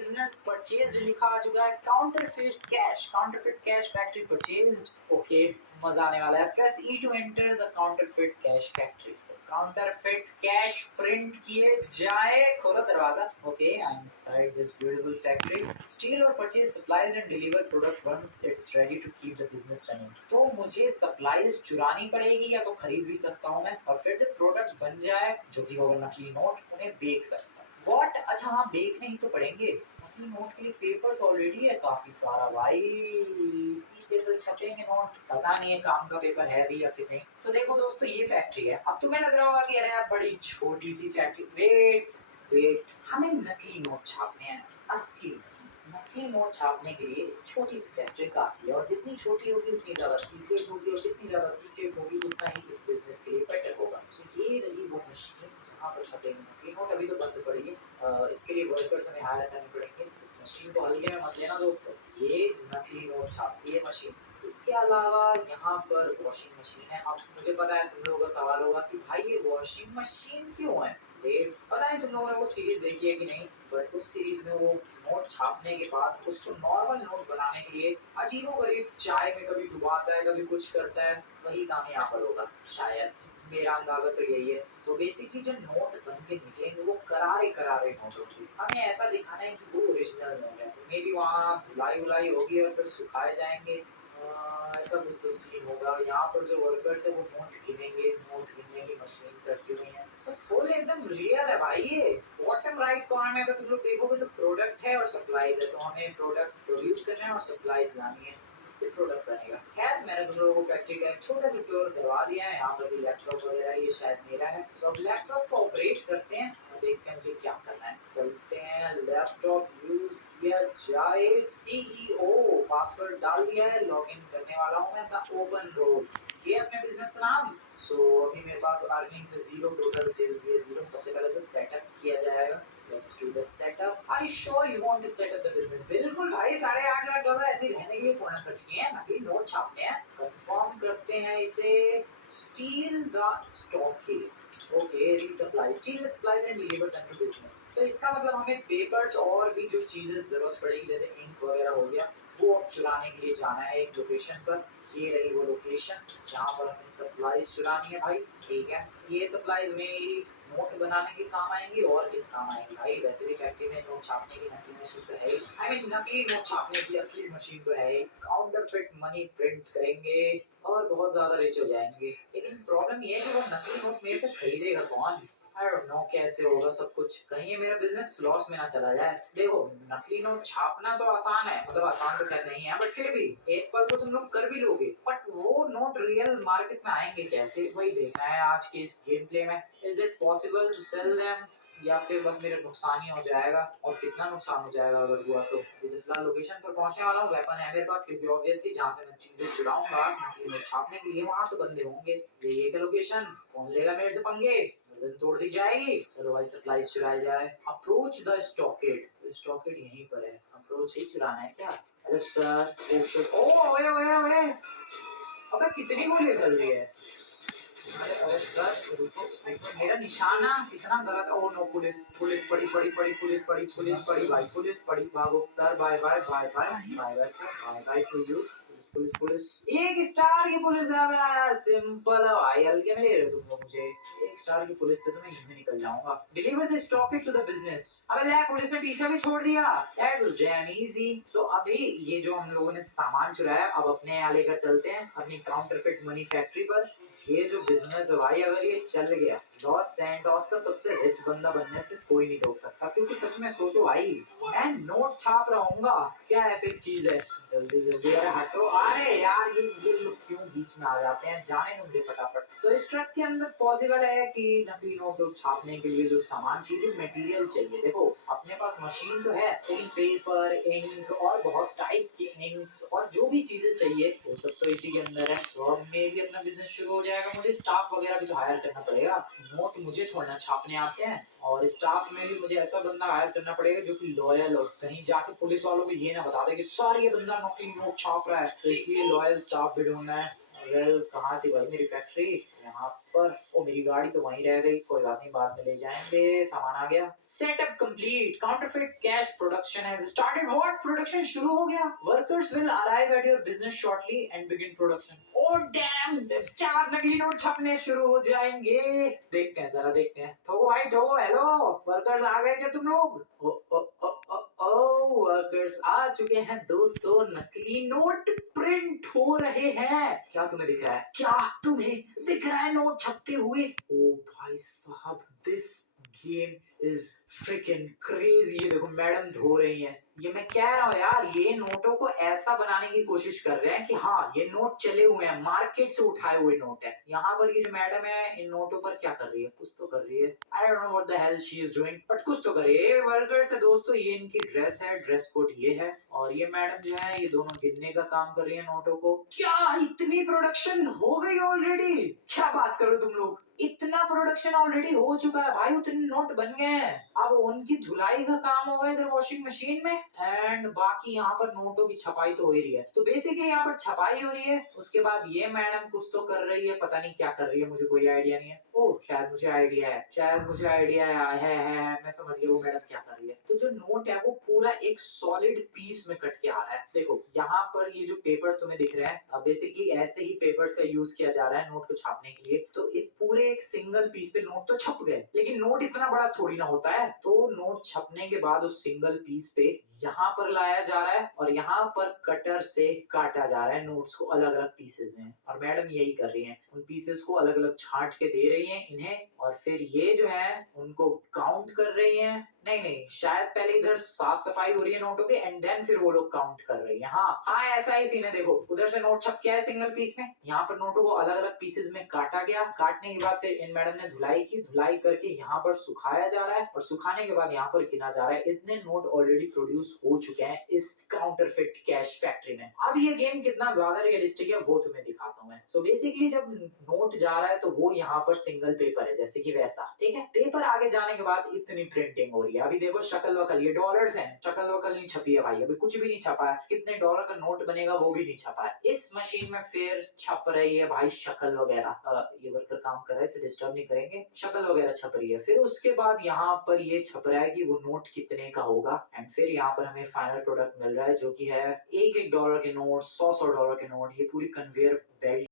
Business purchase लिखा आ चुका है, counterfeit cash factory purchased. Okay, मजा आने वाला है। Press E to enter the counterfeit cash factory. Counterfeit cash print किए जाए। खोलो दरवाजा। Okay, I am inside this beautiful factory. Steal और purchase supplies and deliver product once it's ready to keep the business running. तो मुझे supplies चुरानी पड़ेगी या तो खरीद भी सकता हूँ मैं, और फिर जब प्रोडक्ट बन जाए जो कि होगा नकली नोट, उन्हें बेच सकता हूँ। व्हाट? अच्छा हाँ, बेचने ही तो पड़ेंगे। नकली नोट के लिए पेपर्स ऑलरेडी है काफी सारा भाई, इसी पे तो छपेंगे नोट। पता नहीं है काम का पेपर है भी या फिर नहीं। तो देखो दोस्तों, ये फैक्ट्री है। अब तुम्हें लग रहा होगा कि अरे यार बड़ी छोटी सी फैक्ट्री। वेट वेट, हमें नकली नोट छापने हैं, असली नकली नोट छापने के लिए छोटी सी फैक्ट्री काफी है। और जितनी छोटी होगी उतनी ज्यादा सीक्रेट होगी, और जितनी ज्यादा सीक्रेट होगी उतना ही इस बिजनेस के लिए बेटर होगा। तो ये रही वो मशीन जहाँ पर छपेंगे नकली नोट। अभी तो बंद पड़ी है, इसके लिए वर्कर्स हमें हायर करने पड़ेंगे। इस मशीन को हल्के में मत लेना दोस्तों, ये नकली नोट छापती है मशीन। इसके अलावा यहाँ पर वॉशिंग मशीन है। अब मुझे पता है तुम लोगों का सवाल होगा कि भाई ये वॉशिंग मशीन क्यों है। पता नहीं तुम लोगों ने वो सीरीज देखी है कि नहीं, बट उस सीरीज में वो नोट छापने के बाद उसको नॉर्मल नोट बनाने के लिए अजीबोगरीब चाय में कभी डुबाता है, कभी कुछ करता है। वही काम यहाँ पर होगा शायद, मेरा अंदाजा तो यही है। सो बेसिकली जो नोट बन के निकलेंगे वो करारे करारे नोट होंगे। हमें ऐसा दिखाना है कि वो ओरिजिनल नोट है। मे बी वहाँ धुलाई उलाई होगी और फिर सुखाए जाएंगे, ऐसा कुछ तो सीन होगा। यहाँ पर जो वर्कर्स है वो नोट गिनेंगे, नोट गिनने की मशीन रखी हुई है। सो फुल एकदम रियल है भाई ये। बॉटम राइट कॉर्नर में अगर तुम लोग देखोगे तो प्रोडक्ट है और सप्लाईज है। तो हमें प्रोडक्ट प्रोड्यूस करना है और सप्लाईज लानी है, जिससे प्रोडक्ट बनेगा। खैर, मैंने तुम लोगों को फैक्ट्री का एक छोटा सा टूर करवा दिया है। यहाँ पर भी लैपटॉप वगैरह, ये शायद मेरा है। तो अब लैपटॉप को ऑपरेट करते हैं और देखते हैं मुझे क्या करना है। चलते हैं, लैपटॉप यूज किया जाए। सीईओ पासवर्ड डाल दिया है, लॉगिन करने वाला हूँ मैं। द ओपन रोल, ये अपने बिजनेस का नाम। सो अभी मेरे पास अर्निंग से जीरो, टोटल सेल्स भी है जीरो। सबसे पहले तो सेटअप किया जाएगा। Let's do the setup. I sure you want to set up the business. बिल्कुल भाई, $8.5 ऐसे ही रहने के लिए थोड़ा खर्च किए हैं, नकली नोट छापने हैं। कंफर्म करते हैं इसे। Steal the stock. Okay, resupply steel supplies and deliver them to business. तो इसका मतलब हमें पेपर्स और भी जो चीजें जरूरत पड़ेगी, जैसे इंक वगैरह हो गया, वो अब चुराने के लिए जाना है एक लोकेशन पर। ये रही वो लोकेशन जहाँ पर हमें सप्लाईज चुरानी है भाई। ठीक है, ये सप्लाईज में नोट बनाने के काम आएंगी और किस काम आएंगी भाई। वैसे भी फैक्ट्री में नोट छापने की नकली मशीन तो है ही। आई मीन नकली नोट छापने की असली मशीन तो है ही। काउंटरफिट मनी प्रिंट करेंगे और बहुत ज्यादा रिच हो जाएंगे। लेकिन प्रॉब्लम ये है कि वो नकली नोट मेरे से खरीदेगा कौन। आई डोंट नो कैसे होगा सब कुछ, कहीं ये मेरा बिजनेस लॉस में ना चला जाए। देखो, नकली नोट छापना तो आसान है, मतलब आसान तो खैर नहीं है, बट फिर भी एक पल को तुम लोग कर भी लोगे, बट वो नोट रियल मार्केट में आएंगे कैसे, वही देखना है आज के इस गेम प्ले में। Is it possible to sell them, या फिर बस मेरा नुकसान ही हो जाएगा। और कितना नुकसान हो जाएगा अगर हुआ तो। फिलहाल लोकेशन पर पहुंचने वाला हूँ, वेपन है मेरे पास, क्योंकि ऑब्वियसली जहाँ से मैं चीजें चुराऊंगा नकली नोट छापने के लिए वहां तो बंदे होंगे। ये लोकेशन, कौन लेगा मेरे से पंगे, गर्दन तोड़ दी जाएगी। चलो भाई, सप्लाईज चुराई जाए। Approach the स्टॉकेट। स्टॉकेट यहीं पर है, अप्रोच ही चुराना है क्या। Hello sir. ओ ओए ओए ओए, अबे कितनी गोलियां चल रही है। अरे सर रुको, मेरा निशाना कितना गलत है। ओ नो, पुलिस पुलिस पड़ी पड़ी पड़ी, पुलिस पड़ी, पुलिस पड़ी भाई, पुलिस पड़ी। भागो sir, bye bye bye bye bye bye sir, bye bye to you. Police police police, एक स्टार की पुलिस है भाई। सिंपल है भाई, हल्के में ले रहे हो तुम लोग मुझे। एक स्टार की पुलिस से तो मैं यहीं निकल जाऊंगा। Deliver the stock to the business. अबे ले, पुलिस ने पीछे भी छोड़ दिया। That was damn easy. So अभी ये जो हम लोगों ने सामान चुराया, अब अपने यहाँ लेकर चलते हैं अपनी काउंटरफिट मनी फैक्ट्री पर। ये जो बिजनेस है भाई, अगर ये चल गया, लॉस सैंटोस का सबसे रिच बंदा बनने से कोई नहीं रोक सकता। क्योंकि सच में सोचो भाई, मैं नोट छाप रहा हूँ, क्या एपिक चीज है। जल्दी जल्दी, अरे हटो। अरे यार, ये लोग क्यों बीच में आ जाते हैं, जाने दो मुझे फटाफट। तो इस ट्रक के अंदर पॉसिबल है कि नकली नोट छापने के लिए जो सामान चाहिए, जो मटेरियल चाहिए, देखो अपने पास मशीन तो है, लेकिन पेपर, इंक और बहुत टाइप के इंक्स और जो भी चीजें चाहिए वो सब तो इसी के अंदर है। तो अब मे भी अपना बिजनेस शुरू हो जाएगा। मुझे स्टाफ वगैरह भी तो हायर करना पड़ेगा, नोट मुझे थोड़ा छापने आते हैं। और स्टाफ में भी मुझे ऐसा बंदा हायर करना पड़ेगा जो कि लॉयल हो, कहीं जाके पुलिस वालों को ये ना बता दे कि सर ये बंदा नकली नोट छाप रहा है। तो इसलिए लॉयल स्टाफ भी ढूंढना है। वेल कहाँ थी भाई मेरी फैक्ट्री? यहाँ पर। ओ मेरी गाड़ी तो वहीं रह गई, कोई बात नहीं, बाद में ले जाएंगे। सामान आ गया। Setup complete, counterfeit cash production has started. What? Production शुरू हो गया? Workers will arrive at your business shortly and begin production. Oh damn, क्या नकली नोट छपने शुरू हो जाएंगे? देखते हैं, जरा देखते हैं। ठो भाई ठो, हेलो वर्कर्स, आ गए क्या तुम लोग? ओ ओ ओ ओ ओ वर्कर्स आ चुके हैं दोस्तों, नकली नोट प्रिंट हो रहे हैं। क्या तुम्हें दिख रहा है? क्या तुम्हें दिख रहा है नोट छपते हुए? ओ भाई साहब, this game is fricking crazy. ये देखो मैडम धो रही हैं। ये मैं कह रहा हूँ यार, ये नोटों को ऐसा बनाने की कोशिश कर रहे हैं कि हाँ ये नोट चले हुए हैं, मार्केट से उठाए हुए नोट है। यहाँ पर ये जो मैडम है इन नोटों पर क्या कर रही है? कुछ तो कर रही है। I don't know what the hell she is doing, but कुछ तो कर रही है। वर्कर्स है दोस्तों, ये इनकी ड्रेस है, ड्रेस कोड ये है। और ये मैडम जो है ये दोनों गिनने का काम कर रही है नोटों को। क्या इतनी प्रोडक्शन हो गई ऑलरेडी? क्या बात करो तुम लोग, इतना प्रोडक्शन ऑलरेडी हो चुका है भाई, उतने नोट बन गए हैं। अब उनकी धुलाई का काम होगा इधर वॉशिंग मशीन में, एंड बाकी यहाँ पर नोटों की छपाई तो हो ही रही है। तो बेसिकली यहाँ पर छपाई हो रही है, उसके बाद ये मैडम कुछ तो कर रही है, पता नहीं क्या कर रही है, मुझे कोई आइडिया नहीं है। ओह शायद मुझे आइडिया है, शायद मुझे आइडिया है, मैं समझ गया वो मैडम क्या कर रही है। तो जो नोट है वो पूरा एक सॉलिड पीस में कट के आ रहा है। देखो यहाँ पर ये जो पेपर्स तुम्हें दिख रहे हैं, बेसिकली ऐसे ही पेपर्स का यूज किया जा रहा है नोट को छापने के लिए। तो इस पूरे एक सिंगल पीस पे नोट तो छप गए, लेकिन नोट इतना बड़ा थोड़ी ना होता है। तो नोट छपने के बाद उस सिंगल पीस पे यहाँ पर लाया जा रहा है और यहाँ पर कटर से काटा जा रहा है नोट्स को अलग अलग पीसेस में। और मैडम यही कर रही हैं, उन पीसेस को अलग अलग छांट के दे रही हैं इन्हें, और फिर ये जो है उनको काउंट कर रही हैं। नहीं, शायद पहले इधर साफ सफाई हो रही है नोटों की, एंड देन फिर वो लोग काउंट कर रही है। हाँ हाँ, ऐसा ही सीन है। देखो उधर से नोट छप गया है सिंगल पीस में, यहाँ पर नोटों को अलग अलग पीसेस में काटा गया। काटने के बाद फिर इन मैडम ने धुलाई की, धुलाई करके यहाँ पर सुखाया जा रहा है, और सुखाने के बाद यहाँ पर गिना जा रहा है। इतने नोट ऑलरेडी प्रोड्यूस हो चुके हैं इस काउंटरफिट कैश फैक्ट्री में। अब ये गेम कितना ज्यादा रियलिस्टिक है वो तुम्हें दिखाता हूँ मैं। सो बेसिकली जब नोट जा रहा है तो वो यहाँ पर सिंगल पेपर है, जैसे कि वैसा, ठीक है। पेपर आगे जाने के बाद इतनी प्रिंटिंग हो रही है। अभी देखो शक्ल वकल, ये डॉलर्स हैं, शक्ल वकल नहीं छपी है भाई, अभी कुछ भी नहीं छपा है। कितने डॉलर का नोट बनेगा वो भी नहीं छपा है। इस मशीन में फिर छप रही है भाई शक्ल वगैरह। ये वर्कर काम कर रहा है, इसे डिस्टर्ब नहीं करेंगे। शक्ल वगैरह छप रही है। फिर उसके बाद यहाँ पर ये छप रहा है कि वो नोट कितने का होगा, एंड फिर यहाँ पर हमें फाइनल प्रोडक्ट मिल रहा है जो कि है $1 के नोट, 100 डॉलर के नोट। ये पूरी कन्वेयर बेल्ट